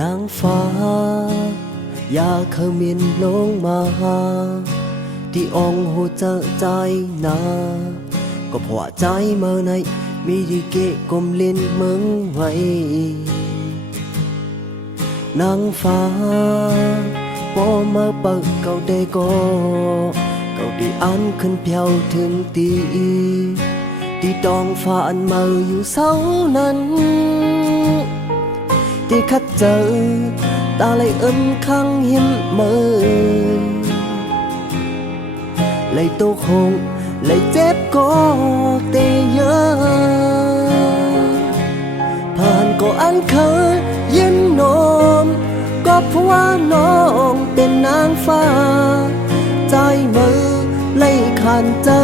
นางฟ้าอย่าขมิ้นลงมาที่องหัวใจนาก็เพราะใจเมื่อในมีดีเกะกลมลิ้นมึงไว้นางฟ้าพอมาเปิดเก่าได้ก็เก่าที่อันขึ้นเพียวถึงตีที่ดองฟ้าอันมาอยู่เสานั้นที่คัดเจอตาเลยข้างหิมมือเลยตัวคงเลยเจ็บก็เตยเยอะผ่านก็อันเคยยินนมก็เพราะว่าน้องเป็นนางฟ้าใจมือเลยขันเจอ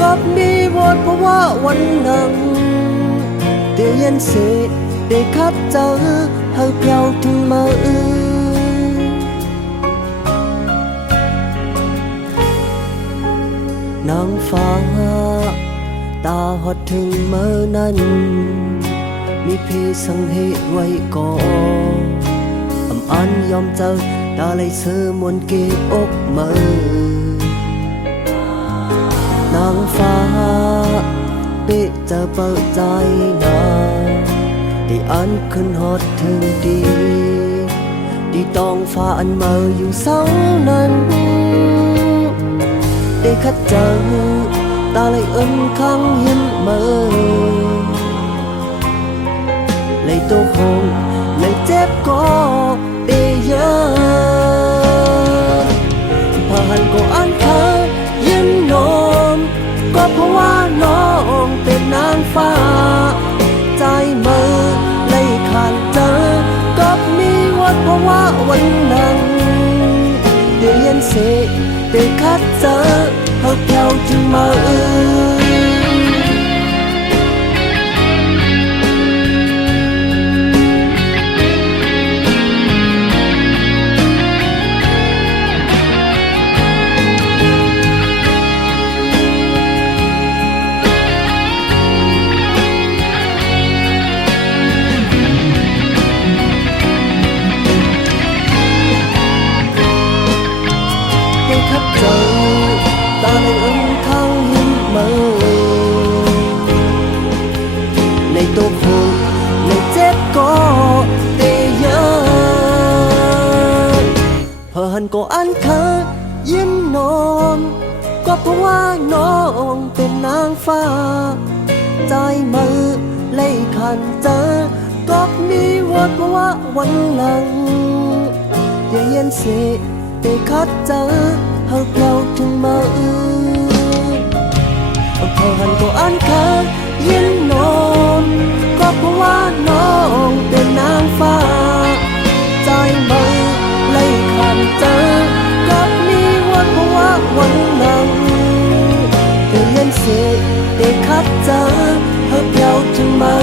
ก็มีวอดเพราะว่าวันหนึ่งเดียนเสดได้คัดเจอเฮาเพียวถึงมือนางฟ้าตาหดถึงเมื่อนั้นมีพี่สังเหตุไว้ก่อนอันยอมเจอตาเลยซื้อมวนเกบอกมือนางฟ้าเปิจะเปิดใจนาที่อันขึ้นฮอดถึงดีที่ต้องฟ้าอันเมื่ออยู่เสานั้นได้คัดเจอตาเลยข้างหิมมือเลยตัวคงเลยเจ็บก็ได้เยอะผ่านก็อันเคยยินนมก็เพราะว่าน้องเป็นนางฟ้าใจมือเลยขาดเจอก็มีวัดเพราะว่าวันนั้นเดียนเสกได้คัดเจอเฮาเพียวจึงมาคัดเจอตาในข้างหิมมือในตัวผูกในเจ็บก็เตยเยอะเพื่อนก็อันเคยยินนอนก็เพราะว่าน้องเป็นนางฟ้าใจมือเลยขันเจอก็มีวัดเพราะว่าวันหลังเดี๋ยวเย็นเสียได้คัดเจอเฮาเพียวถึงมือเพื่อนก็อันเคยยินนอนก็เพราะว่าน้องเป็นนางฟ้าใจมือเลยขันเจอก็มีวันเพราะว่าวันหนึ่งเดี๋ยวเย็นเสียได้คัดเจอเฮาเพียวถึงมือ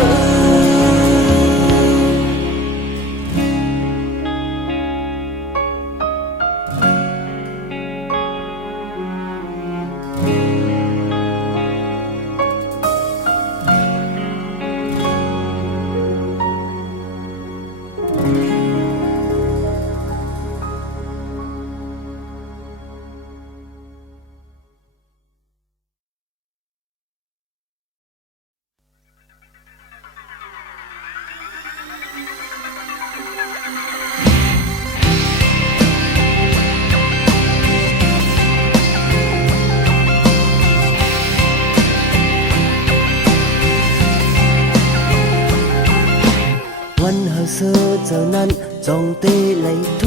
วันเฮาเสือเจ้านั้นจงเตไหลท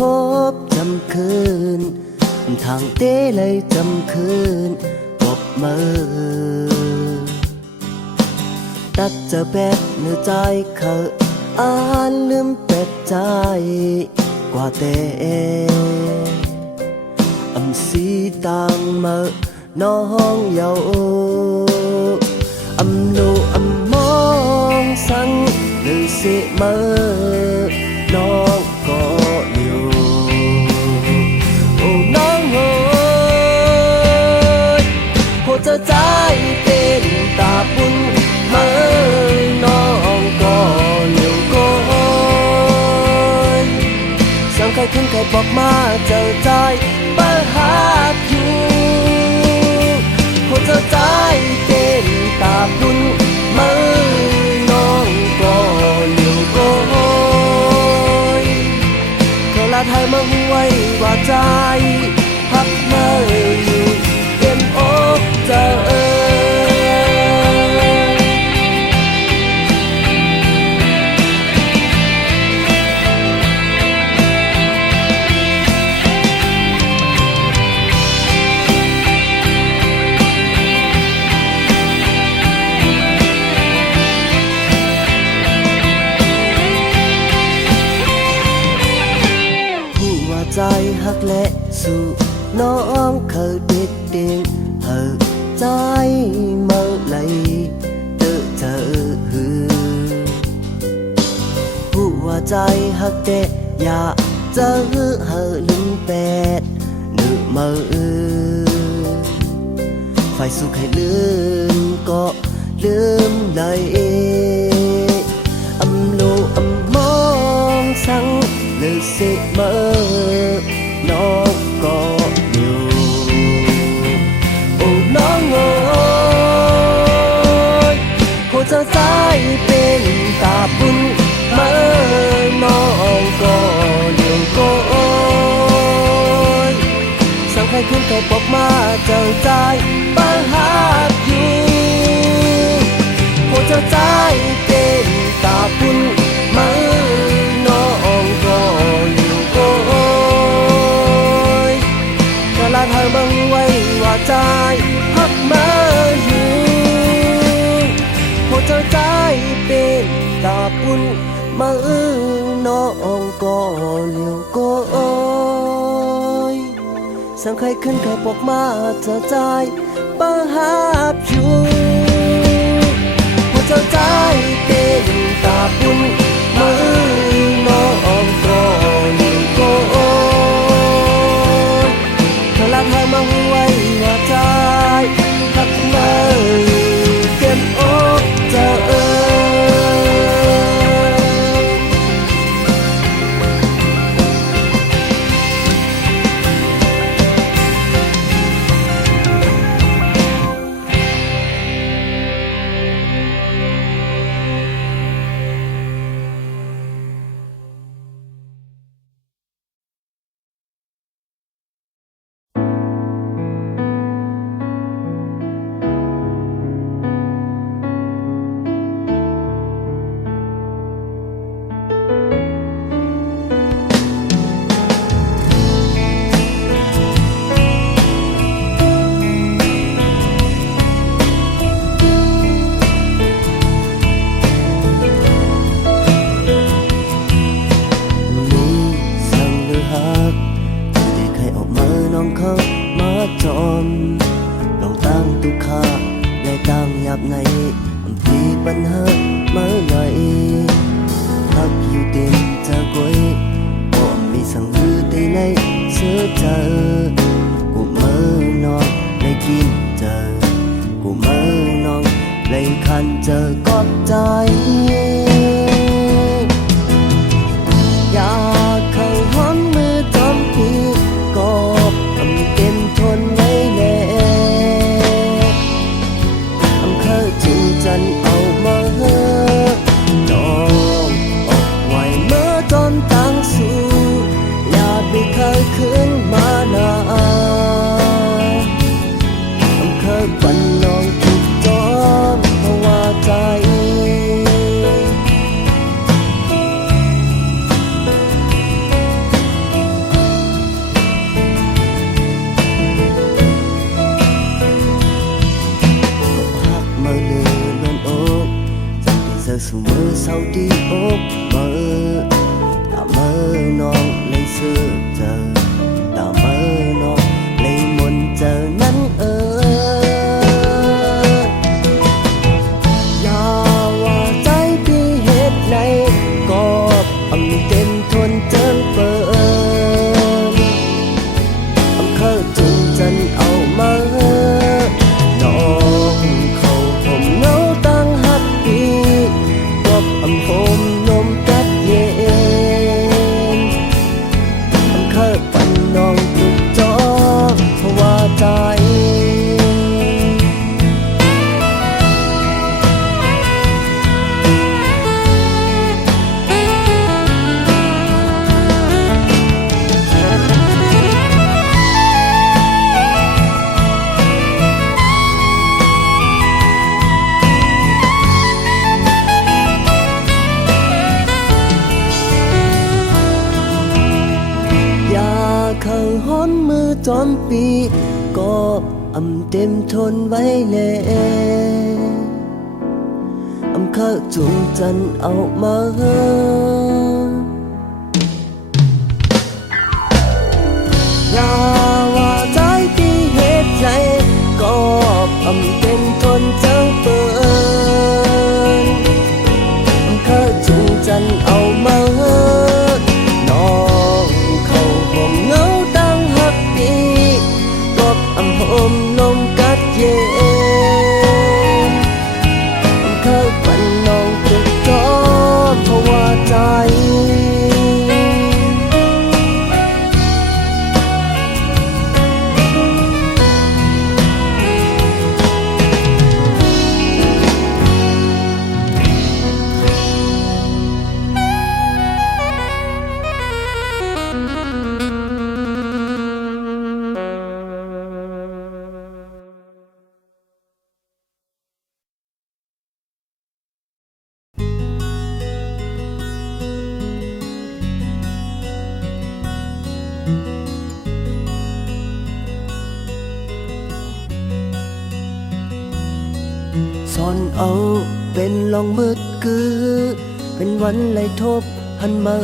บจำคืนทางเตไหลจำคืนกบมือตัดจะเป็ดเนื้อใจเขาอ่านลืมเป็ดใจกว่าเตสีต่างมาน้องเยาลูมองสังหรือสิมือน้องก็อยู่โอ้น้องเอ๋ยหัวใจเป็นตาบุญมือน้องก็อยู่ก่อน ขึ้นเคยบอกมาเจอใจเปิดหาอยู่คนเจอใจเป็นตาบุญมือน้องก็เหลียวโกยเธอละไทยมาห่วยว่าใจพักเมื่ออยู่เต็มอกเจอใจหักและสู่น้องเคยเด็ดเด่งเหิกใจเมื่อไหลเจอหือผู้ว่าใจหักแต่อยากเจอเฮอลืมแปดนึกเมื่อไฟสุขให้ลืมก็ลืมเลยอำโลอำมองสังเลือเสกเมื่อน้องก็อยู่โอ้น้องโอ้ยหัวใจเป็นตาบุญเมื่อน้องก็อยู่ก็สั่งใครขึ้นใครบอกมาเจอใจปัญหาอยู่หัวใจเป็นตาบุญเมื่อน้องก็อยู่ก็ลาเธอบังไว้ว่าใจพักมาอยู่หัวใจเป็นตาปุ้นมาน้องก็เหลียวก็สั่งใครขึ้นใครบอกมาเธอใจปัญหาอยู่หัวใจเป็นตาปุ้นมาน้องก็เหลียวก็ลาเธอมาห่วยว่าใจพักเมื่อเก็บอกเจอในมีปัญหาเมื่อไหร่พักอยู่เต็มเจอกวยบ่มีสังหือได้ในเสื้อเจอกูเมื่อนอนได้กินเจอกูเมื่อนอนได้คันเจอกอดใจอยากเข้าห้องมือจอมพีก็ทำเต็มทนไว้แน่จันเอามาจองออกไว้เมื่อจนตั้งสู่อยากไม่เคยขึ้นมานาเคยฝันลองถูกจองเพราะว่าใจ เขาฮ้อนมือจอมปีก็อำเต็มทนไว้แล้วอำเข้าจุงจันเอามาอย่าว่าใจที่เหตุใจก็อำเต็มทนเจ้าเปินอำเข้าจุงจันเอามาน้องเข้าห่มเงาตั้งหักปีกบอำห่มลมกัดเย็นอำเข้าปันน้องตึกจอเพราะว่าใจซ่อนเอาเป็นลองมืดกือเป็นวันไล่ทบหันมา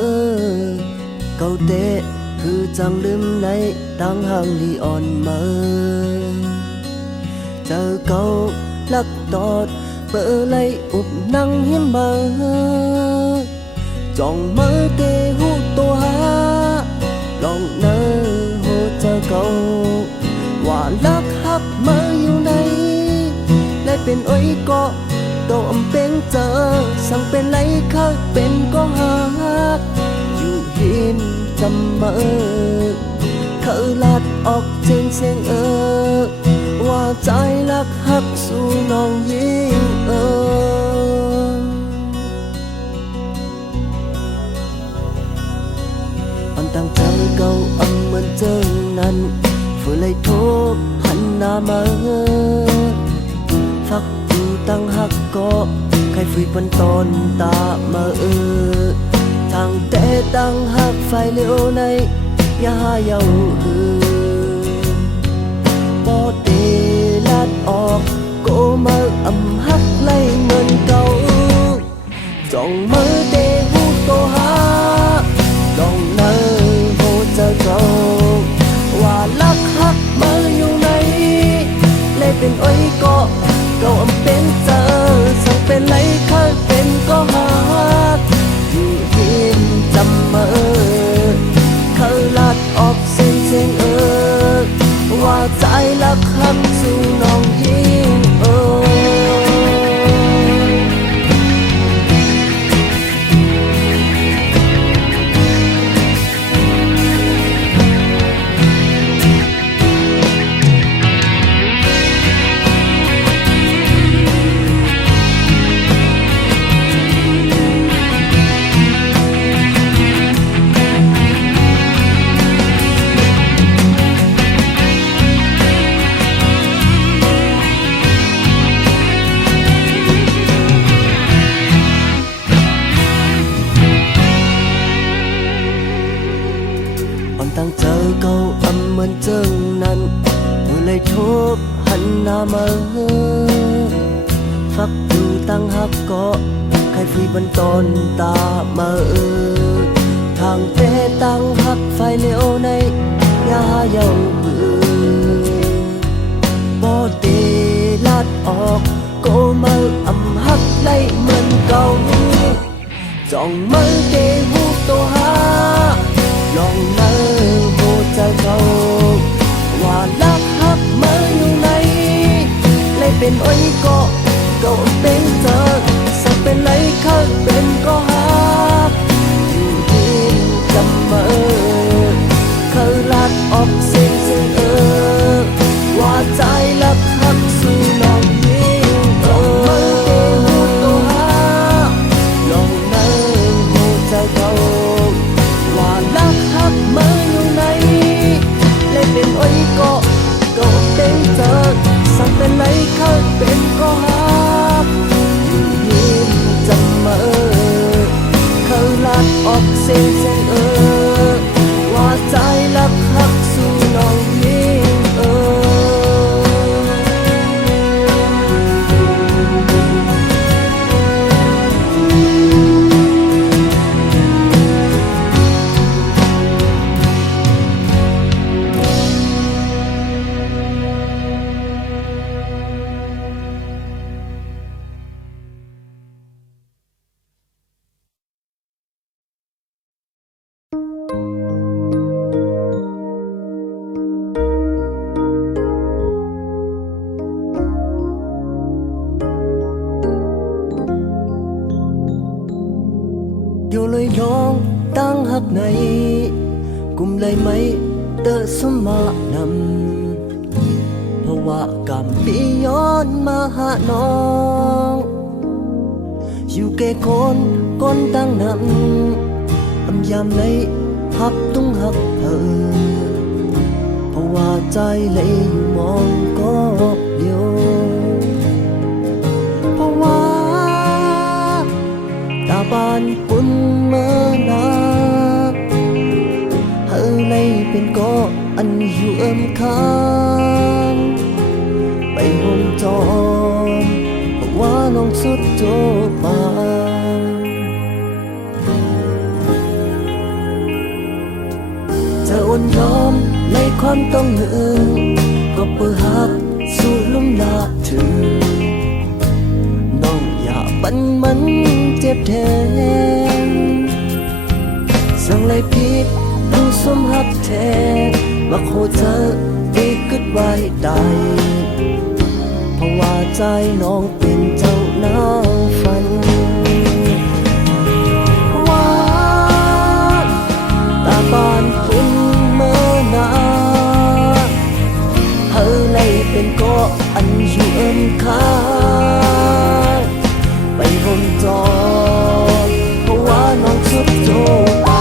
เก่าเตะคือจังลืมในตั้งห่างลีอ่อนมาเจอเก่าลักตอดเปิดไล่อุบนั่งหิมมาจ้องมือเตะหูตัวหาลองเนอโหเจอเก่าว่าลักหักมาอยู่ในและเป็นอ้อยก็โตอำเป็นเจอสั่งเป็นไรคักเป็นก็หักอยู่หินจำเมอเขาลัดออกเจงเสียงว่าใจรักหักสู่น้องยิ่งอันตั้งใจเก่าอำเหมือนเจอนั้นฝืนเลยทุกหันหน้ามาฟักอยู่ตั้งหักก็ใครฝืนบนตอนตามาทางแต่ตั้งหักไฟเลี้ยวในอย่าเยาหือปอเตลัดออกโกมาอำหักไล่เหมือนเก่าจ้องมือเตหูโตหาลองเนอโหเจอเก่าว่าลักหักมาอยู่ไหนเลยเป็นอ้อยก็เก่าอำเป็นเจอสั่งเป็นไรเคยเป็นก็หักอยู่หินจำเมอเขาลัดออกเสียงว่าใจลักหักสู่น้องยิ่งตั้งเจอเก่าอำเหมือนเจิงนั้นเมื่อเลยทบหันหน้ามาฟักอยู่ตั้งหักก็ใครฟรีบนตอนตามาทางเตะตั้งหักไฟเลี้ยวในอย่าเยาหือบอเตลัดออกโกมาอำหักไล่เหมือนเก่าจ้องมือเตหูตัวหาลองเนอโหเจอเก่าว่าลักหักมาอยู่ไหนเลยเป็นอ้อยก็เก่าเป็นเจอสั่งเป็นไรคักเป็นก็หักอยู่หินจำเมอเขาลัดออกเสียงว่าใจลักหักสู่น้องยิ่งมือเตหูตัวหาลองเนอโหเจอเก่าว่าลักหักมาอยู่ไหนเลยเป็นอ้อยก็เป็นเจอสั่งเป็นไรคักเป็นก็หักอยู่หินจำเมอเขาลัดออกเสียงว่าใจลักหัก เลยไหมเดอสมานำเพราะว่ากำปีย้อนมาหาน้องอยู่แก่คนตั้งนำอำยามในหับตุ้งหักเธอเพราะว่าใจเลยอยู่มองก็เดียวเพราะว่าตาบานปุ่นเมื่อนาเฮอเลยเป็นก็อันอยู่เอิมค้างไปห่มจอมเพราะว่าน้องสุดโจบาจะอ่อนยอมในความต้องหนึ่งก็เปิดหักสู่ลุ่มลาถึงน้องอย่าบันมันเจ็บแทนสั่งเลยผิดผู้สมหักแท้มาโคเจอดีกึดไว้ได้เพราะว่าใจน้องเป็นเจ้าน้ำฝันว่าตาบานคุณเมื่อนาเฮอเลยเป็นก็อันอยู่เอิมค้างไปห่มจอมเพราะว่าน้องสุดโจบา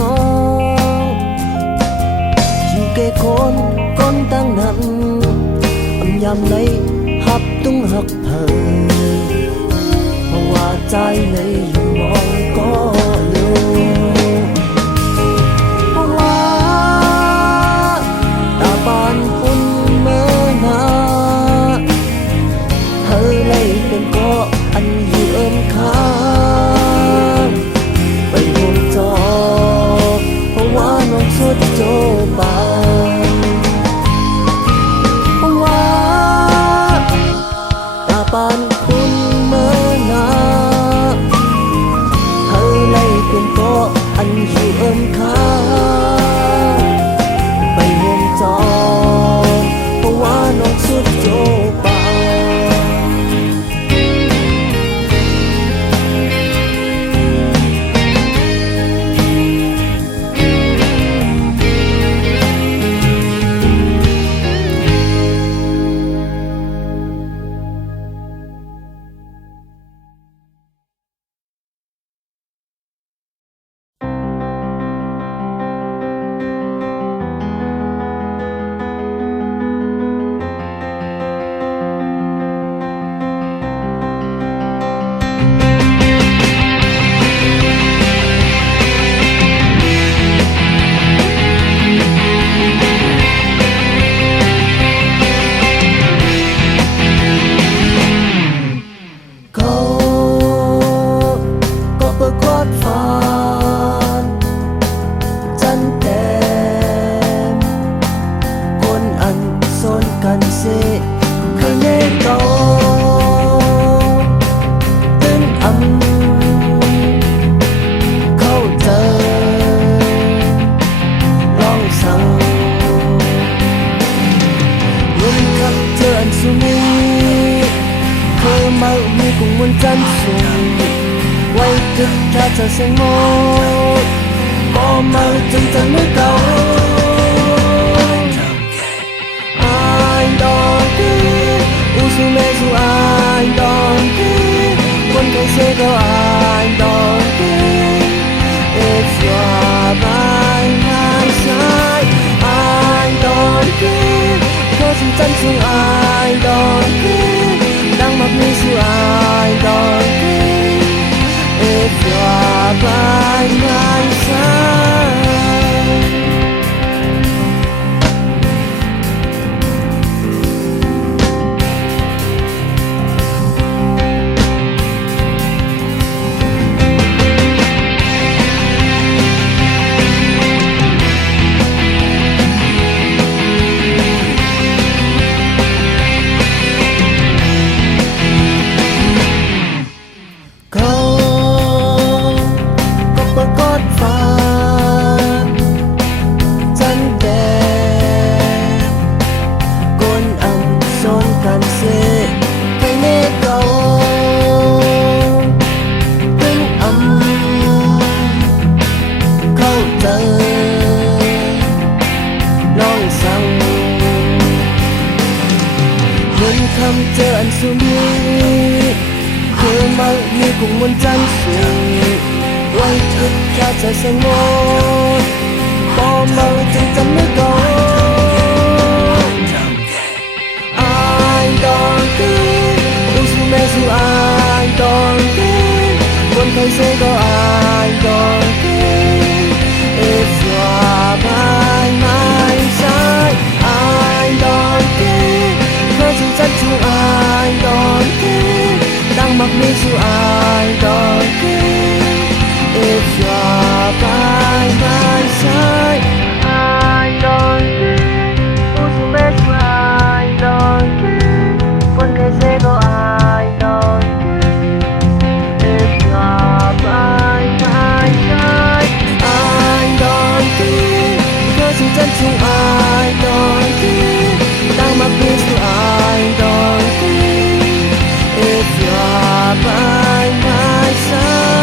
น้องอยู่แก่คนตั้งนั้นอำยามในหับตุ้งหักเธอเพราะว่าใจเลยอยู่มองก็เร็วเพราะว่าตาบานปุ่นเมื่อนาเธอเลยเป็นก็อันอยู่เอิมค้างไปห่มจอเพราะว่าน้องสุดโจบาเพราะว่าตาปานคุณเมื่อนาเธอเลยเป็นก็อันอยู่เอิมค้างไปห่มจอเพราะว่าน้องสุดโจบาจะเสียงโมก็มาจนจะไม่เก่า I don't care อุสุเมสุ I don't care คนเคยเสียก็ I don't care If you are by my side I don't care เพราะฉันจันทร์สูง I don't care ดังแบบนี้สิ I don't care If you are by my side เ cùng muôn gian xuồng quay thức theo trời sương ngô bỏ màu trên chân nước cầu ai đón cứ usume su ai đón cứ quân thấy sẽ có ai đón cứ if you're by my side ai đón cứ khơi sự chân chung ai đón cứ đang mặc mi su ai đón cứ if you're by my side I don't care usume su I don't care con que se go I don't care if you're by my side I don't care khơi sự chân chung I don't care đang mặc mi su I don't care if you're by my side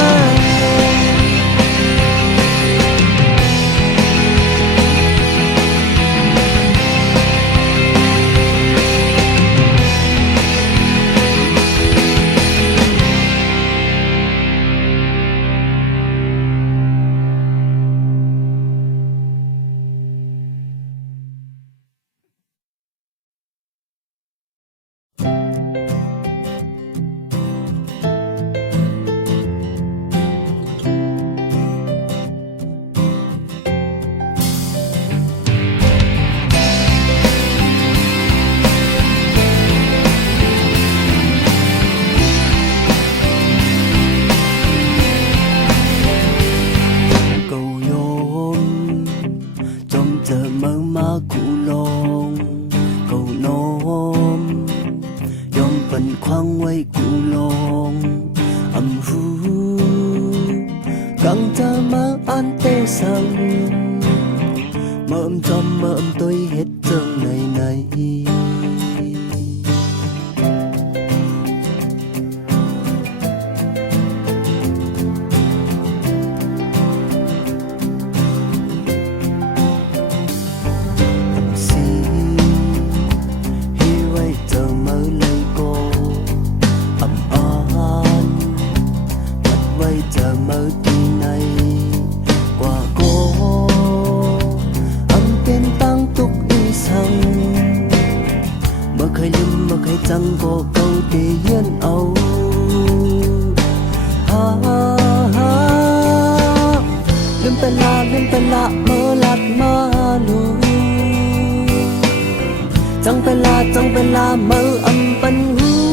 chẳng phải là mơ âm bần hú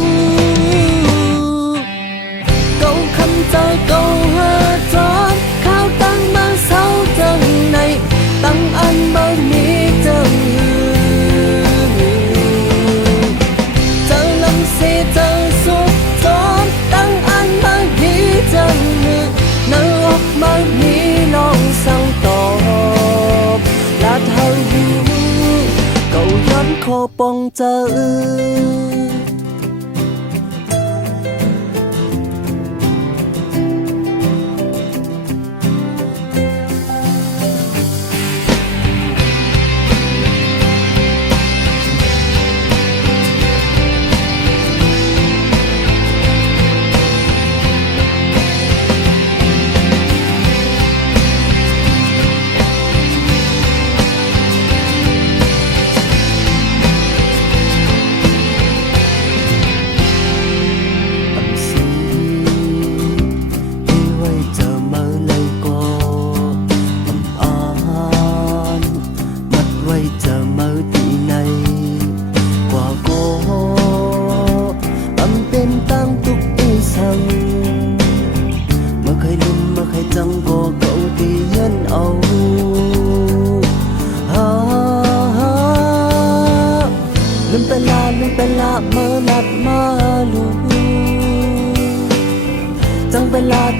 câu khăn chờ câu hơ tròn khao tăng mang sau chân này tăng ăn bơ mi chân chờ lâm xe chờ suốt tròn tăng ăn bơ mi chân nở ốc bơ mi lòng sang tọp là thơ cậuย้อนคอปองเจอ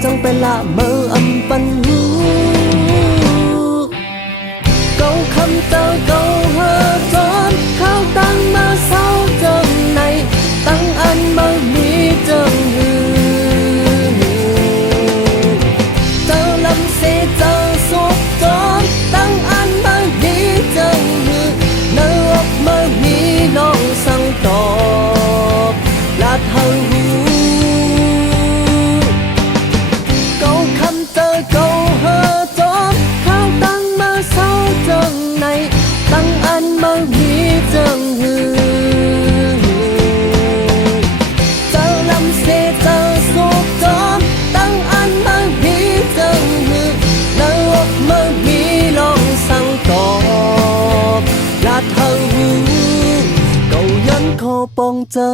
chẳng phải là mơ âm bần hú câu khăm tơ câu hơ tròn khao tăng mơ sau chân này tăng ăn mơ mi chân tơ lâm xe tơ suốt tròn tăng ăn mơ mi chân nở ốc mơ mi non sang tọp là thơ hú เจอ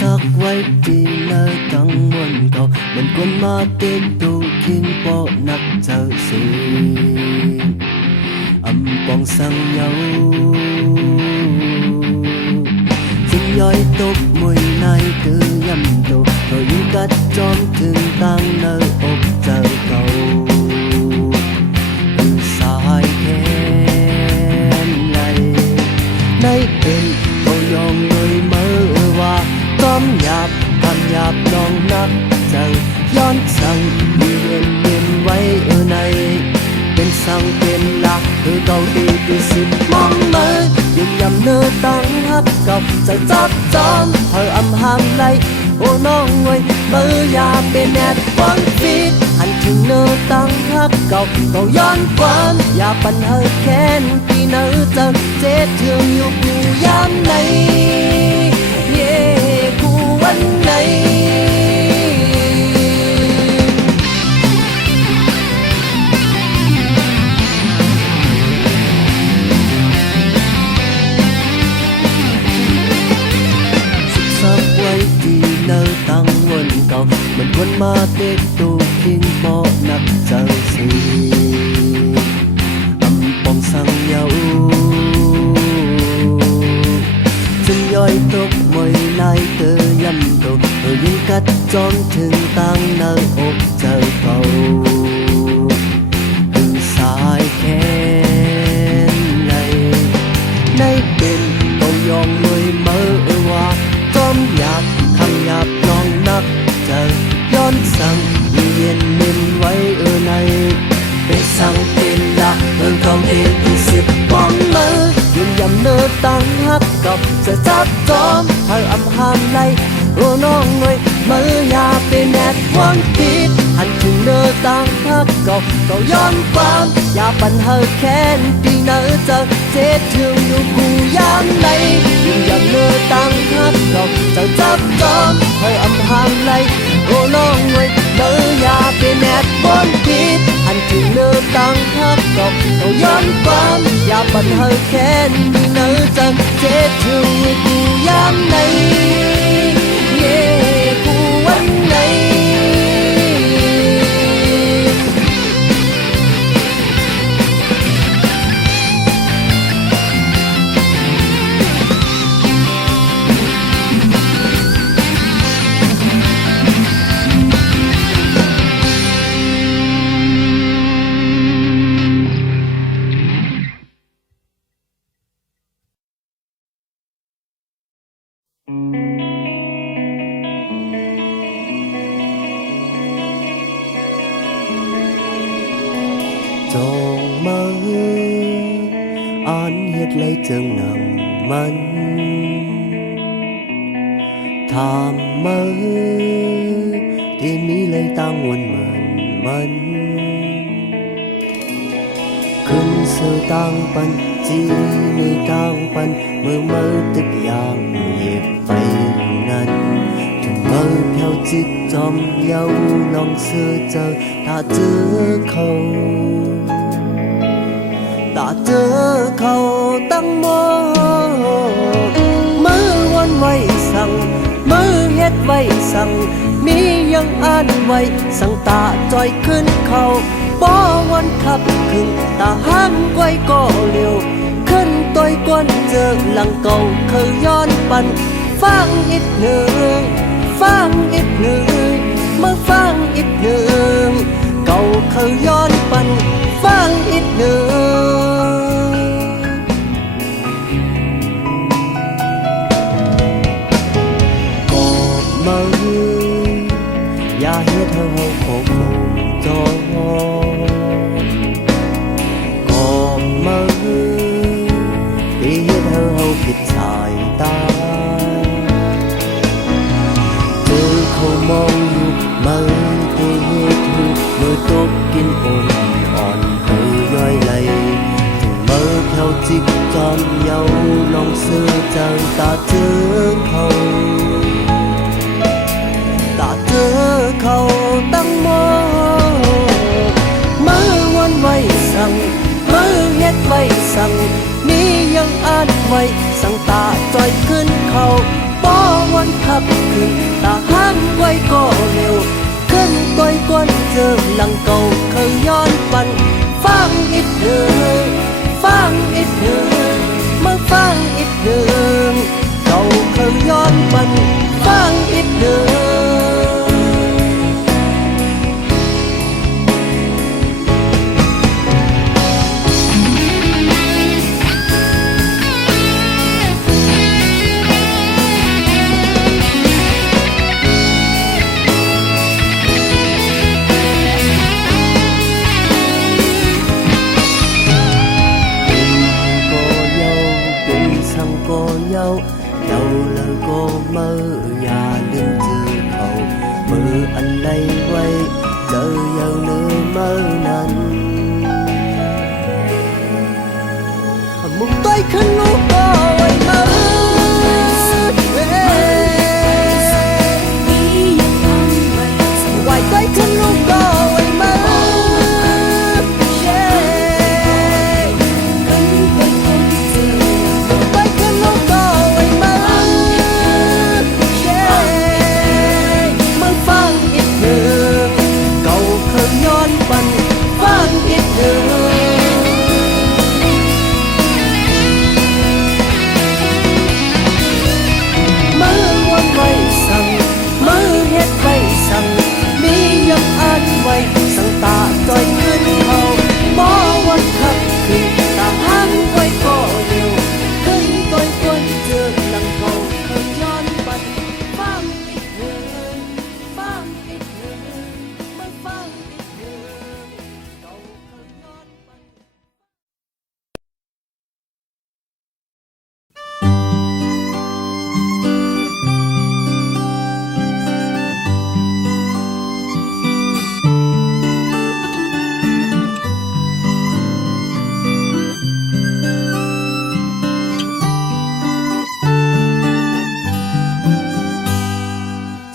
sắc quay đi nơi căng muôn cầu mình quân ma tên tu khiến bộ nắp chờ sự âm quang sang nhau chính nhói tốt mùi này từ nhầm đồ rồi những cắt tròn thương tăng nơi ốc chờ cầu sai khen này nay bên cầu dòng người mơ qua cắm nhạp non nát rằngย้อนสั่งมีเย็นเย็นไว้ในเป็นสั่งเป็นหลักคือเก่าดีที่สุดมองมือยิ่งยำเนื้อตั้งฮักกับใจจับจอมเธออำหามไหลโอ้น้องเว้ยมือยาเป็นแอดวันฟีดหันถึงเนื้อตั้งฮักเก่าก็ย้อนความอย่าปันเธอแค้นที่เนื้อจังเจ็ดเทืองอยู่กูยามไหนกูวันไหนสุขสักไว้ที่เนื้อตั้งวันเก่ามันวันมาเต็กตูคิงปอนักเจ้าสีอำปองสังเยาย้อยตกมวยลายเตยยำตกยิ่งกัดจอมถึงตั้งเนื้ออกเจอเก่าถึงสายแค้นในเป็นเก่ายองมวยเมื่อว่าจอมหยาบคำหยาบน้องนักเจอย้อนสั่งมีเย็นเน้นไว้ในเป็นสั่งเป็นละกองเอกที่สิบมองมือยิ่งยำเนื้อตั้งฮักกับจะจับจอมเธออำหามไหลโอ้น้องเว้ยมือยาเป็นแอดวันผิดหันถึงเนื้อตั้งฮักกับก็ย้อนความอย่าปันเธอแค้นที่เนื้อจะเจ็ดถึงอยู่กูยามไหลยิ่งยำเนื้อตั้งฮักกับจะจับจอมเธออำหามไหลโอ้น้องเว้ยมือยาเป็นแอดวันผิดหันถึงเนื้อตั้งฮักกับก็ย้อนความอย่าปันเธอแค้นที่เนื้อจะเจ็ดถึงอยู่กูยามไหนกูวันไหนจงมืออ่านเหตุเลยจึงนำมันทำมือที่มีเลยตั้งวันเหมือนมันขึ้นสื่อตั้งปันจีในตั้งปันมือตึกอย่างเหยียบไปนั้นถึงมือแผ่วจิตจอมเย้าน้องเสื้อเจอถ้าเจอเขาถ้าเจอเขาตั้งโมมือวันไว้สั่งมือเฮ็ดไว้สั่งมียังอ่านไว้สั่งตาจอยขึ้นเขาบ่วันขับขึ้นตาห้ามไว้ก็เร็วขึ้นต้อยกวนเจอหลังเก่าเคยย้อนปันฟังอีกหนึ่งฟังอีกหนึ่งมาฟังอีกหนึ่งเก่าเคยย้อนปันฟังอีกหนึ่ง ôn on hơi nhoi lầy từng mơ theo chiếc tròn nhau lòng xưa chẳng ta chớ khâu ta chớ khâu tăng mơ mơ ngoan vay rằng mơ hết vay rằngนี่ยังอ่านไว้สั่งตาจอยขึ้นเขาป้อวันขับขึ้นตาห้ามไว้ก็เร็วขึ้นต้อยก้นเจอหลังเก่าเคยย้อนปันฟังอีกเดือนฟังอีกเดือนมาฟังอีกเดือนเก่าเคยย้อนปันฟังอีกเดือนdầu lời cô mơ và đừng chữ khẩu mơ anh lấy quay đời giàu nữa mơ nành một tay khinh lúc tôi mơ hoài tay khinh lúc tôi mơ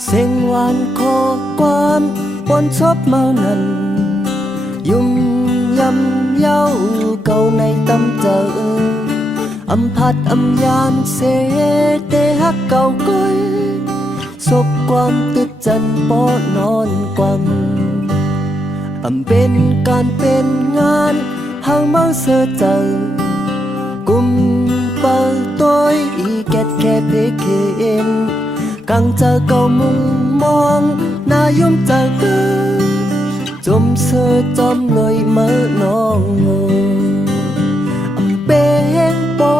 เสียงหวานขอความปนชอบเมานั้นยุ่มยำเย้าเก่าในตำเจออำพัดอำยานเสเตฮักเก่าก้อยศพความตึกจันปอนอนกวามอำเป็นการเป็นงานหางเมาเสือเจอกุมเปิดตัวอีแกดแค่เพเคนกังเจอเก่ามุงมองหน้ายุ่มเจอเกินจมเสือจอมลอยเมื่อนองเป็นปอ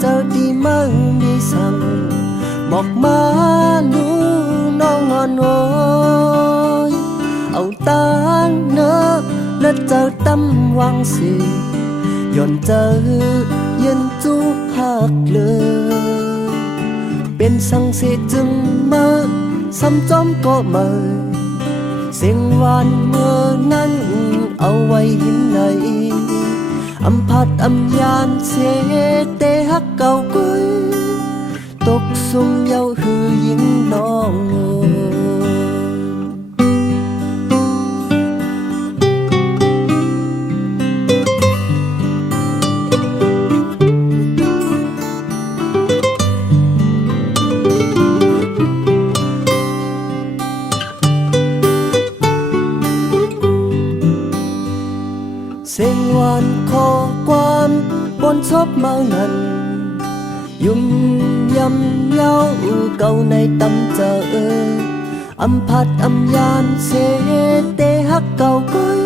เจอดีมั่งมีสั่งบอกมานูน้องอ่อนโอยเอาตาเนอและเจอตำวังสีย้อนเจอยันจูหักเลยเป็นสังเสจึงเมื่อซ้ำจอมก็เมื่อเสียงหวานเมื่อนั้นเอาไว้หินในอำพัดอำยานเสเตฮักเก่ากุ้ยตกสุ่มเย้าหือยิงน้องเสียงหวานขอความบนชอบเมานั้นยุ่มยำเย้าเก่าในตำเจออำพัดอำยานเสเตฮักเก่าก้อย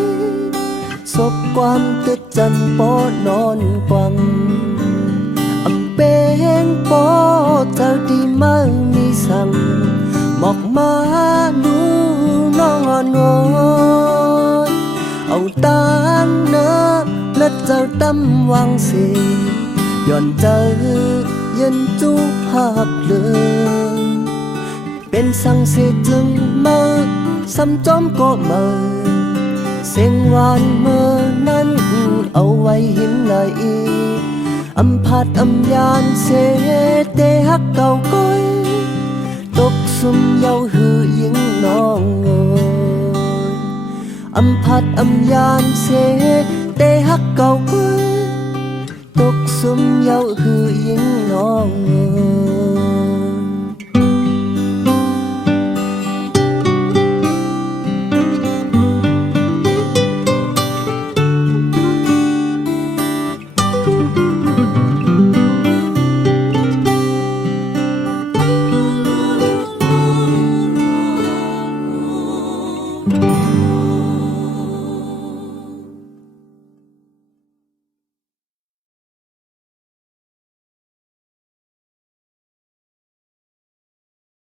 ศพความตึกจันปอนอนกวางอำเป็นปอเจ้าดีมั่งมีสั่งบอกมาดูน้องอ่อนโอยเอาตางเนอและเจ้าตำวังสีย้อนเจอยันจูหักเลยเป็นสังเสจึงเมื่อซ้ำจอมก็เมื่อ เสียงหวานเมื่อนั้นเอาไว้หิมไหลอำพัดอำยานเสเตฮักเก่าก้อยตกซุ่มเยาหือยิงน้องเอ๋ยอำพัดอำยานเสเตฮักเก่าก้อยตกซุ่มเยาหือยิงน้องเอ๋ย